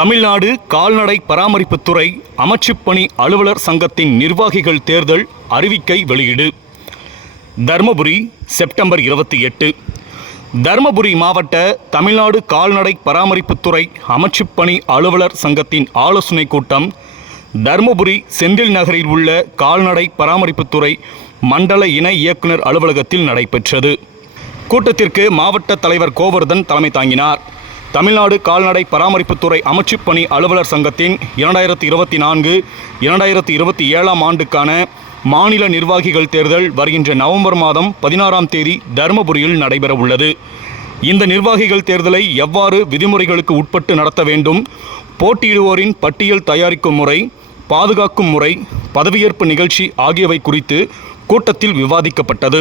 தமிழ்நாடு கால்நடை பராமரிப்புத்துறை அமைச்சுப்பணி அலுவலர் சங்கத்தின் நிர்வாகிகள் தேர்தல் அறிவிக்கை வெளியீடு. தருமபுரி செப்டம்பர் இருபத்தி எட்டு. தர்மபுரி மாவட்ட தமிழ்நாடு கால்நடை பராமரிப்புத்துறை அமைச்சுப்பணி அலுவலர் சங்கத்தின் ஆலோசனை கூட்டம் தர்மபுரி செந்தில் நகரில் உள்ள கால்நடை பராமரிப்புத்துறை மண்டல இணை இயக்குனர் அலுவலகத்தில் நடைபெற்றது. கூட்டத்திற்கு மாவட்ட தலைவர் கோவர்தன் தலைமை தாங்கினார். தமிழ்நாடு கால்நடை பராமரிப்புத்துறை அமைச்சுப்பணி அலுவலர் சங்கத்தின் இரண்டாயிரத்தி இருபத்தி நான்கு இரண்டாயிரத்தி இருபத்தி ஏழாம் ஆண்டுக்கான மாநில நிர்வாகிகள் தேர்தல் வருகின்ற நவம்பர் மாதம் பதினாறாம் தேதி தருமபுரியில் நடைபெற உள்ளது இந்த நிர்வாகிகள் தேர்தலை எவ்வாறு விதிமுறைகளுக்கு உட்பட்டு நடத்த வேண்டும் போட்டியிடுவோரின் பட்டியல் தயாரிக்கும் முறை பாதுகாக்கும் முறை பதவியேற்பு நிகழ்ச்சி ஆகியவை குறித்து கூட்டத்தில் விவாதிக்கப்பட்டது.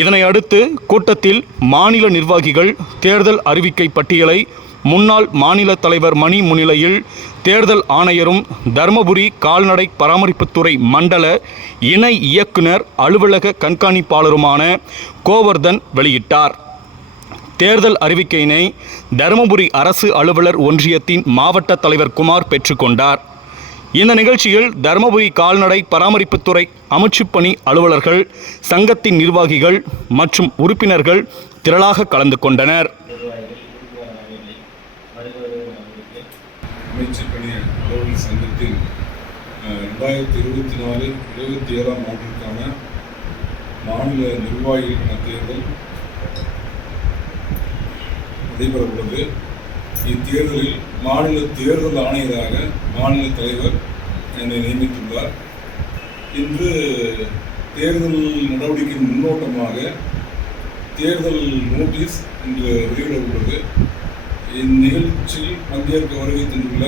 இதனை அடுத்து கூட்டத்தில் மாநில நிர்வாகிகள் தேர்தல் அறிவிக்கை பட்டியலை முன்னாள் மாநில தலைவர் மணி முன்னிலையில் தேர்தல் ஆணையரும் தருமபுரி கால்நடை பராமரிப்புத்துறை மண்டல இணை இயக்குனர் அலுவலக கண்காணிப்பாளருமான கோவர்தன் வெளியிட்டார். தேர்தல் அறிவிக்கையினை தருமபுரி அரசு அலுவலர் ஒன்றியத்தின் மாவட்ட தலைவர் குமார் பெற்றுக்கொண்டார். இந்த நிகழ்ச்சியில் தருமபுரி கால்நடை பராமரிப்புத்துறை அமைச்சுப்பணி அலுவலர்கள் சங்கத்தின் நிர்வாகிகள் மற்றும் உறுப்பினர்கள் திரளாக கலந்து கொண்டனர். அலுவலர் சங்கத்தின் ரெண்டாயிரத்தி இருபத்தி நாலு இருபத்தி ஏழாம் ஆண்டிற்கான மாநில நிர்வாகிகள் தேர்தல் நடைபெற உள்ளது இத்தேர்தலில் மாநில தேர்தல் ஆணையராக மாநில தலைவர் என்னை நியமித்துள்ளார். இன்று தேர்தல் நடவடிக்கையின் முன்னோட்டமாக தேர்தல் நோட்டீஸ் இன்று வெளியிட உள்ளது இந்நிகழ்ச்சியில் பங்கேற்க வருகை தந்துள்ள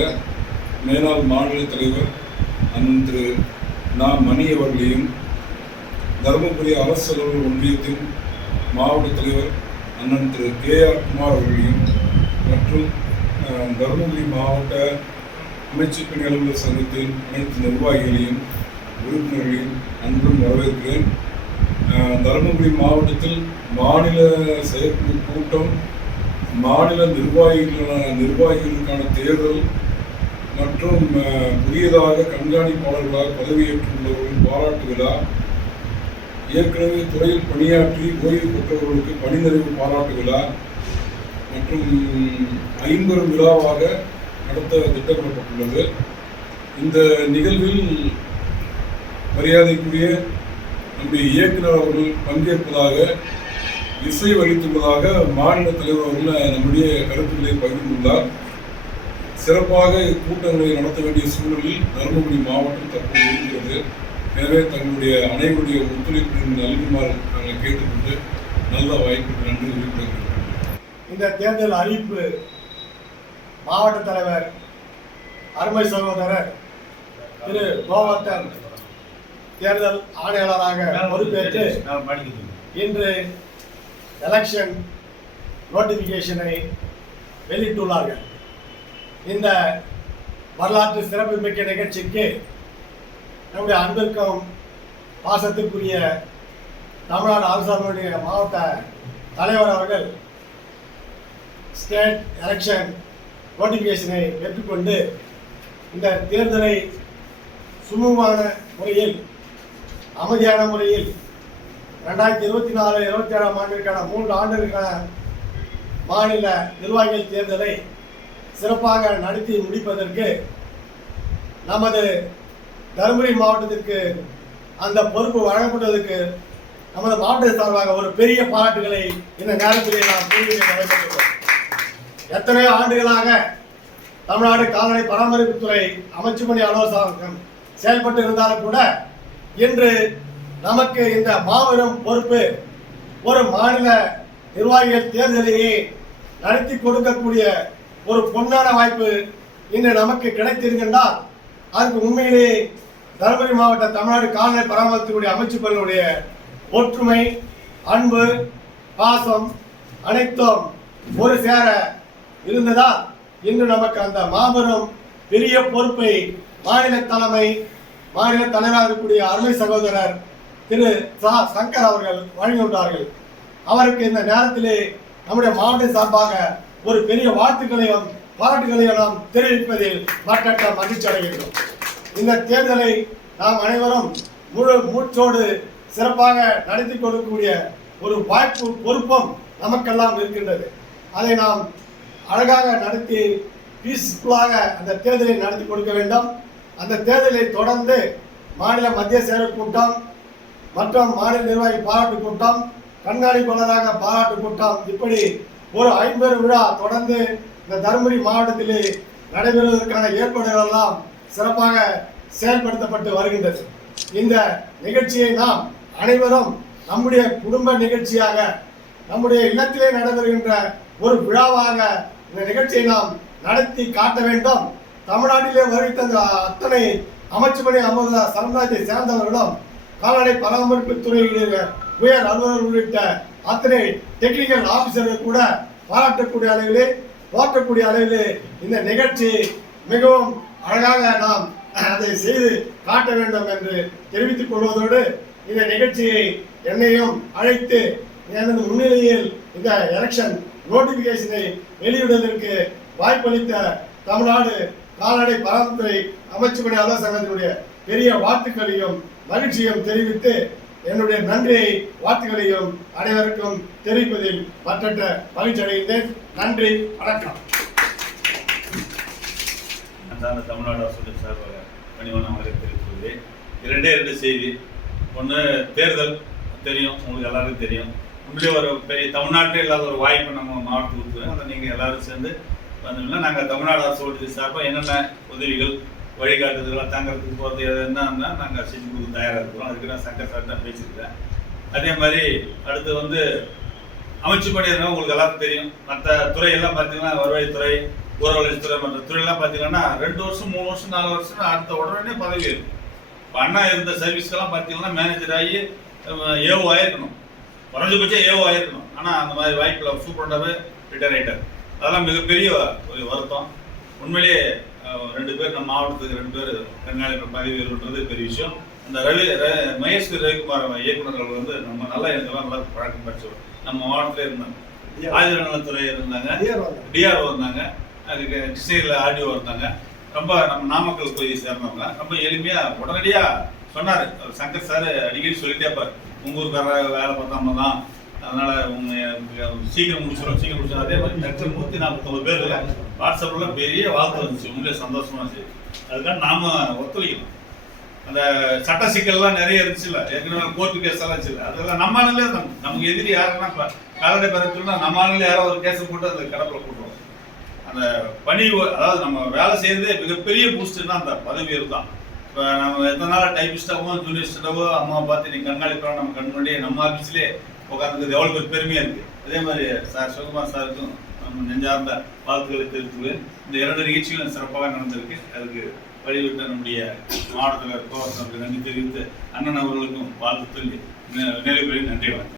மேலாள் மாநில தலைவர் அண்ணன் திரு நா. மணி அவர்களையும் தருமபுரி அரசு அலுவலர் ஒன்றியத்தின் மாவட்ட தலைவர் அண்ணன் திரு கே. ஆர். குமார் அவர்களையும் மற்றும் தருமபுரி மாவட்ட அமைச்சு பணி சங்கத்தின் அனைத்து நிர்வாகிகளையும் உறுப்பினர்களையும் அன்பும் வரவேற்கிறேன். தருமபுரி மாவட்டத்தில் மாநில செயற்குழு கூட்டம் மாநில நிர்வாகிகளான நிர்வாகிகளுக்கான தேர்தல் மற்றும் புதியதாக கண்காணிப்பாளர்களாக பதவியேற்றுள்ளவர்களின் பாராட்டு விழா ஏற்கனவே துறையில் பணியாற்றி ஓய்வு பெற்றவர்களுக்கு பணி நிறைவு பாராட்டு விழா மற்றும் ஐம்பெரும் விழாவாக நடத்த திட்டமிடப்பட்டுள்ளது. இந்த நிகழ்வில் மரியாதைக்குரிய நம்முடைய இயக்குனர் அவர்கள் பங்கேற்பதாக இசை வகித்துள்ளதாக மாநில தலைவர் அவர்கள் நம்முடைய கருத்துக்களை பகிர்ந்துள்ளார் சிறப்பாக கூட்டங்களை நடத்த வேண்டிய சூழலில் தருமபுரி மாவட்டம் தற்போது இருக்கிறது. எனவே தங்களுடைய அனைவருடைய ஒத்துழைப்பின் நல்குமாறு நாங்கள் கேட்டுக்கொண்டு நல்ல வாய்ப்புக்கு நன்றி குறிப்பிடுகிறோம் இந்த தேர்தல் அறிவிப்பு மாவட்ட தலைவர் அருமை சகோதரர் திரு கோவர்த்தன் தேர்தல் ஆணையாளராக பொறுப்பேற்று இன்று எலெக்ஷன் நோட்டிஃபிகேஷனை வெளியிட்டுள்ளார்கள். இந்த வரலாற்று சிறப்புமிக்க நிகழ்ச்சிக்கு நம்முடைய அன்பிற்கும் பாசத்திற்குரிய தமிழ்நாடு அரசாங்கனுடைய மாவட்ட தலைவர் அவர்கள் ஸ்டேட் எலெக்ஷன் நோட்டிஃபிகேஷனை ஏற்றுக்கொண்டு இந்த தேர்தலை சுமூகமான முறையில் அமைதியான முறையில் ரெண்டாயிரத்தி இருபத்தி நாலு இருபத்தி ஏழாம் ஆண்டிற்கான மூன்று ஆண்டுகளுக்கான மாநில நிர்வாகிகள் தேர்தலை சிறப்பாக நடத்தி முடிப்பதற்கு நமது தருமபுரி மாவட்டத்திற்கு அந்த பொறுப்பு வழங்கப்பட்டதற்கு நமது மாவட்ட சார்பாக ஒரு பெரிய பாராட்டுகளை இந்த நேரத்திலே நாம் தெரிவிக்க கடமைப்பட்டுள்ளோம் எத்தனையோ ஆண்டுகளாக தமிழ்நாடு கால்நடை பராமரிப்புத்துறை அமைச்சு பணி அலுவலகம் செயல்பட்டு இருந்தாலும் கூட இன்று நமக்கு இந்த மாபெரும் பொறுப்பு ஒரு மாநில நிர்வாகிகள் தேர்தலையே நடத்தி கொடுக்கக்கூடிய ஒரு பொன்னான வாய்ப்பு இன்று நமக்கு கிடைத்திருக்கின்றால் அதுக்கு உண்மையிலே தருமபுரி மாவட்ட தமிழ்நாடு கால்நடை பராமரிப்புடைய அமைச்சுக்களுடைய ஒற்றுமை அன்பு பாசம் அனைத்தும் ஒரு சேர இருந்ததால் இன்று நமக்கு அந்த மாபெரும் பெரிய பொறுப்பை மாநில தலைமை மாநில தலைவராக இருக்கக்கூடிய அருமை சகோதரர் திரு சா. சங்கர் அவர்கள் வழங்கியுள்ளார்கள். அவருக்கு இந்த நேரத்திலே நம்முடைய மாவட்ட சார்பாக ஒரு பெரிய வாழ்த்துக்களையும் பாராட்டுகளையும் நாம் தெரிவிப்பதில் மற்ற மகிழ்ச்சி அடைகின்றோம். இந்த தேர்தலை நாம் அனைவரும் முழு மூச்சோடு சிறப்பாக நடத்தி கொடுக்கக்கூடிய ஒரு வாய்ப்பு பொறுப்பும் நமக்கெல்லாம் இருக்கின்றது. அதை நாம் அழகாக நடத்தி பீஸ்ஃபுல்லாக அந்த தேர்தலை நடத்தி கொடுக்க வேண்டும். அந்த தேர்தலை தொடர்ந்து மாநில மத்திய செயலர் கூட்டம் மற்றும் மாநில நிர்வாகி பாராட்டு கூட்டம் கண்காணிப்பாளராக பாராட்டு கூட்டம் இப்படி ஒரு ஐம்பது விழா தொடர்ந்து இந்த தருமபுரி மாவட்டத்திலே நடைபெறுவதற்கான ஏற்பாடுகள் எல்லாம் சிறப்பாக செயல்படுத்தப்பட்டு வருகின்றது. இந்த நிகழ்ச்சியை நாம் அனைவரும் நம்முடைய குடும்ப நிகழ்ச்சியாக நம்முடைய இல்லத்திலே நடைபெறுகின்ற ஒரு விழாவாக இந்த நிகழ்ச்சியை நாம் நடத்தி காட்ட வேண்டும். தமிழ்நாட்டிலே வருகை தந்த அத்தனை அமைச்சுமணி அமர்ந்த சமுதாயத்தை சேர்ந்தவர்களும் கால்நடை பராமரிப்பு துறையில் உயர் அலுவலர் உள்ளிட்ட அத்தனை டெக்னிக்கல் ஆபீசர்கள் கூட பாராட்டக்கூடிய அளவிலே போற்றக்கூடிய அளவிலே இந்த நிகழ்ச்சி மிகவும் அழகாக நாம் அதை செய்து காட்ட வேண்டும் என்று தெரிவித்துக் கொள்வதோடு இந்த நிகழ்ச்சியை என்னையும் அழைத்து எனது முன்னிலையில் இந்த எலெக்ஷன் நோட்டிபிகேஷனை வெளியிடுவதற்கு வாய்ப்பளித்த தமிழ்நாடு கால்நடை பராமரித்துறை அமைச்சுப்பணி ஆலோசகத்தினுடைய பெரிய வாழ்த்துக்களையும் மகிழ்ச்சியும் தெரிவித்து என்னுடைய நன்றியை வாழ்த்துக்களையும் அனைவருக்கும் தெரிவிப்பதில் மற்ற மகிழ்ச்சி அடைகின்றேன். நன்றி வணக்கம். அந்தாண்ட தமிழ்நாடு அரசுடைய சார்பாக பணிவான அவரை தெரிவித்துள்ளேன் இரண்டே ரெண்டு செய்தி. ஒன்று தேர்தல். தெரியும். உங்களுக்கு எல்லாருக்கும் தெரியும். உண்மையிலே ஒரு பெரிய தமிழ்நாட்டில் இல்லாத ஒரு வாய்ப்பு நம்ம மாவட்டத்துக்கு கொடுக்குறோம் அதை நீங்கள் எல்லாரும் சேர்ந்து வந்தோம்னா நாங்கள் தமிழ்நாடு அரசு ஓட்டு சார்பாக என்னென்ன உதவிகள் வழிகாட்டுதல்கள் தங்கறதுக்கு போகிறது என்னன்னா நாங்கள் செஞ்சு கொடுக்க தயாராக இருக்கிறோம். அதுக்கு நான் சங்கர் சார் தான் பேசியிருக்கேன் அதே மாதிரி அடுத்து வந்து அமைச்சு பண்ணியிருந்தோம் உங்களுக்கு எல்லாருக்கும் தெரியும். மற்ற துறையெல்லாம் பார்த்தீங்கன்னா வருவாய்த்துறை ஊர மற்ற துறையெல்லாம் பார்த்தீங்கன்னா ரெண்டு வருஷம் மூணு வருஷம் நாலு வருஷம் அடுத்த உடனே பதவி இருக்கும் இப்போ அண்ணா இருந்த சர்வீஸ்க்கெல்லாம் பார்த்தீங்கன்னா மேனேஜர் ஆகி ஏஓ ஆயிருக்கணும். குறைஞ்சபட்சம் ஏஓ ஆயிருக்கணும். ஆனால் அந்த மாதிரி வாய்ப்பில் சூப்பராகவே ரிட்டையர் ஆகிட்டார் அதெல்லாம் மிகப்பெரிய ஒரு வருத்தம். உண்மையிலேயே ரெண்டு பேர் நம்ம மாவட்டத்துக்கு ரெண்டு பேர் கண்காணிப்பு பதவி உயர்வுன்றது பெரிய விஷயம். அந்த ரவி ர- மகேஷ் ரவிக்குமார் இயக்குநர்கள் வந்து நம்ம நல்லா எனக்கெல்லாம் நல்லா பழக்கம் படிச்சவர். நம்ம மாவட்டத்திலே இருந்தாங்க. ஆயுதநலத்துறை இருந்தாங்க. டிஆர்ஓ இருந்தாங்க அதுக்கு கிருஷ்ணகிரியில் ஆர்டிஓ இருந்தாங்க. ரொம்ப நம்ம நாமக்கல் பகுதியை சேர்ந்தவங்க. ரொம்ப எளிமையா உடனடியா சொன்னாரு. அவர் சங்கர் சார் அடிக்கடி சொல்லிட்டே இருப்பார். உங்கள் ஊருக்கார வேலை பார்த்தாம தான். அதனால சீக்கிரம் முடிச்சிடும் சீக்கிரம் முடிச்சிடும் அதே மாதிரி லட்சம் நூற்றி நாற்பத்தொம்பது பேர் வாட்ஸ்அப்பில் பெரிய வாழ்த்து இருந்துச்சு உங்களே சந்தோஷமாக இருந்துச்சு. அதுக்காக நாம் ஒத்துழைக்கணும். அந்த சட்ட சிக்கல்லாம் நிறைய இருந்துச்சுல்ல. ஏற்கனவே கோர்ட்டு கேஸ் எல்லாம் இருந்துச்சு அதெல்லாம் நம்ம ஆளுங்களே நம்ம நமக்கு எதிரி யாருன்னா கால்நடை பரப்புனா நம்ம ஆளுங்களே யாரோ ஒரு கேஸை போட்டு அந்த கடப்பில் போட்டுருவோம் அந்த பணி அதாவது நம்ம வேலை செய்யறதே மிகப்பெரிய பூஸ்ட்னா அந்த பதவி தான். இப்போ நம்ம எத்தனை நாள் டைபிஸ்டாகவும் ஜூனியர்ஸ்டாவோ அம்மா பார்த்து நீ கண்காணிப்பா நம்ம கண் முன்னாடியே நம்ம ஆஃபீஸ்லேயே உட்காந்துக்கிறது எவ்வளோ பெரிய பெருமையாக இருக்குது அதே மாதிரி சார் சுகுமார் சாருக்கும் நம்ம நெஞ்சார்ந்த வாழ்த்துக்களை தெரிவித்துக்கிறேன் இந்த இரண்டு நிகழ்ச்சிகளும் சிறப்பாக நடந்திருக்கு. அதுக்கு வழிவிட்ட நம்முடைய மாவட்டத்தில் கோவத்தருக்கு நன்றி தெரிவித்து அண்ணன் அவர்களுக்கும் வாழ்த்து சொல்லி நிறைவு நன்றி வணக்கம்.